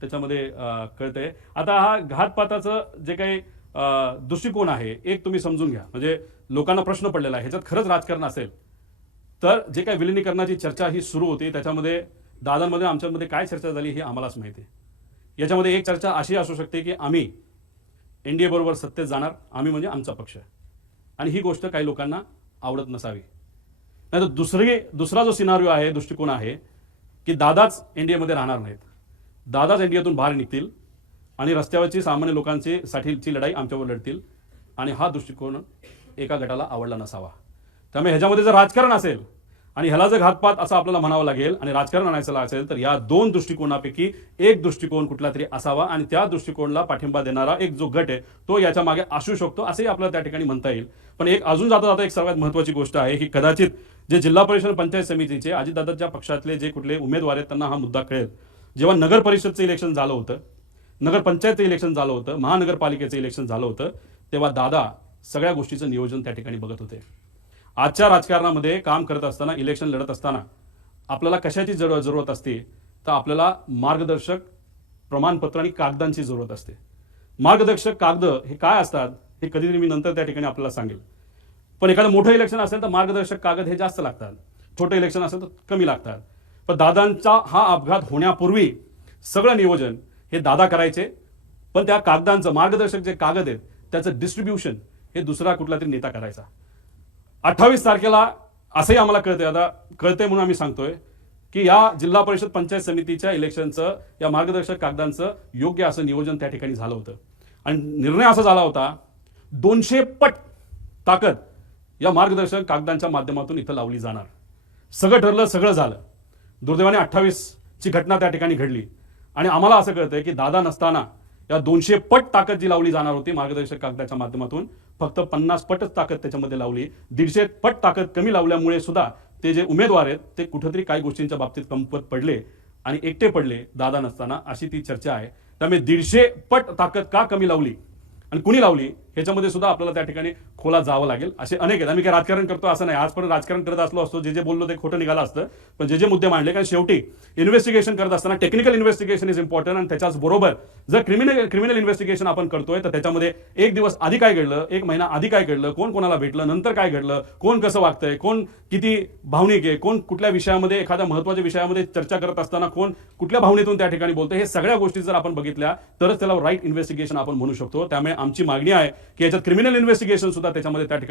त्याच्यामध्ये कळतंय. आता हा घातपाताचं जे काही दृष्टिकोन आहे एक तुम्ही समजून घ्या. म्हणजे लोकांना प्रश्न पडलेला आहे, ह्याच्यात खरंच राजकारण असेल तर जे काही विलिनीकरणाची चर्चा ही सुरू होती त्याच्यामध्ये दादांमध्ये आमच्यामध्ये काय चर्चा झाली हे आम्हालाच माहिती आहे. याच्यामध्ये एक चर्चा अशी असू शकते की आम्ही एनडीए बरोबर सत्तेत जाणार, आम्ही म्हणजे आमचा पक्ष, आणि ही गोष्ट काही लोकांना आवडत नसावी. नाही तर दुसरा जो सिनारिओ आहे, दृष्टिकोन आहे की दादाच एनडीएमध्ये राहणार नाहीत, दादाच एनडीएतून बाहेर निघतील आणि रस्त्यावरची सामान्य लोकांची साठीची लढाई आमच्यावर लढतील, आणि हा दृष्टिकोन एका गटाला आवडला नसावा. त्यामुळे ह्याच्यामध्ये जर राजकारण असेल आणि ह्याला जर घातपात असं आपल्याला म्हणावं लागेल आणि राजकारण आणायचं असेल तर या दोन दृष्टिकोनापैकी एक दृष्टिकोन कुठला तरी असावा, आणि त्या दृष्टिकोनाला पाठिंबा देणारा एक जो गट आहे तो याच्या मागे असू शकतो असंही आपल्याला त्या ठिकाणी म्हणता येईल. पण एक अजून जाता जाता एक सर्वात महत्त्वाची गोष्ट आहे की कदाचित जे जिल्हा परिषद पंचायत समितीचे अजितदादांच्या पक्षातले जे कुठले उमेदवार आहेत त्यांना हा मुद्दा कळेल. जेव्हा नगर परिषदचं इलेक्शन झालं होतं, नगरपंचायतचं इलेक्शन झालं होतं, महानगरपालिकेचं इलेक्शन झालं होतं, तेव्हा दादा सगळ्या गोष्टीचं नियोजन त्या ठिकाणी बघत होते. आजच्या राजकारणामध्ये काम करत असताना, इलेक्शन लढत असताना आपल्याला कशाची जरूरत असते तर आपल्याला मार्गदर्शक प्रमाणपत्र आणि कागदांची जरूरत असते. मार्गदर्शक कागद हे काय असतात हे कधीतरी मी नंतर त्या ठिकाणी आपल्याला सांगेल. पण एखादं मोठं इलेक्शन असेल तर मार्गदर्शक कागद हे जास्त लागतात, छोटं इलेक्शन असेल तर कमी लागतात. पण दादांचा हा अपघात होण्यापूर्वी सगळं नियोजन हे दादा करायचे, पण त्या कागदांचं मार्गदर्शक जे कागद आहेत त्याचं डिस्ट्रीब्युशन हे दुसरा कुठला तरी नेता करायचा. 28 तारखेला असंही आम्हाला कळतंय, आता कळतंय म्हणून आम्ही सांगतोय की या जिल्हा परिषद पंचायत समितीच्या इलेक्शनचं या मार्गदर्शक कागदांचं योग्य असं नियोजन त्या ठिकाणी झालं होतं, आणि निर्णय असा झाला होता 200 पट ताकद या मार्गदर्शक कागदांच्या माध्यमातून इथं लावली जाणार. सगळं ठरलं, सगळं झालं. दुर्दैवाने 28ची घटना त्या ठिकाणी घडली, आणि आम्हाला असं कळतंय की दादा नसताना या 200 पट ताकद जी लावली जाणार होती मार्गदर्शक कागदाच्या माध्यमातून, फक्त 50 पटच ताकद त्याच्यामध्ये लावली. 150 पट ताकद कमी लावल्यामुळे सुद्धा ते जे उमेदवार आहेत ते कुठेतरी काही गोष्टींच्या बाबतीत कमकुवत पडले आणि एकटे पडले दादा नसताना, अशी ती चर्चा आहे. त्यामुळे 150 पट ताकद का कमी लावली आणि कुणी लावली ह्याच्यामध्ये सुद्धा आपल्याला त्या ठिकाणी खोलात जावं लागेल. असे अनेक आहेत. आम्ही काय राजकारण करतो असं नाही, आजपर्यंत राजकारण करत असलो असतो, जे बोललो ते खोटं निघालं असतं, पण जे मुद्दे मांडले, कारण शेवटी इन्व्हेस्टिगेशन करत असताना टेक्निकल इन्व्हेस्टिगेशन इज इम्पॉर्टंट, आणि त्याच्याच बरोबर जर क्रिमिनल इन्व्हेस्टिगेशन आपण करतोय तर त्याच्यामध्ये एक दिवस आधी काय घडलं, एक महिना आधी काय घडलं, कोण कोणाला भेटलं, नंतर काय घडलं, कोण कसं वागतंय, कोण किती भावनिक आहे, कोण कुठल्या विषयामध्ये, एखाद्या महत्त्वाच्या विषयामध्ये चर्चा करत असताना कोण कुठल्या भावनेतून त्या ठिकाणी बोलतोय, हे सगळ्या गोष्टी जर आपण बघितल्या तरच त्याला राईट इन्व्हेस्टिगेशन आपण म्हणू शकतो. त्यामुळे आमची मागणी आहे की याच्यात क्रिमिनल इन्व्हेस्टिगेशन सुद्धा त्याच्यामध्ये त्या ठिकाणी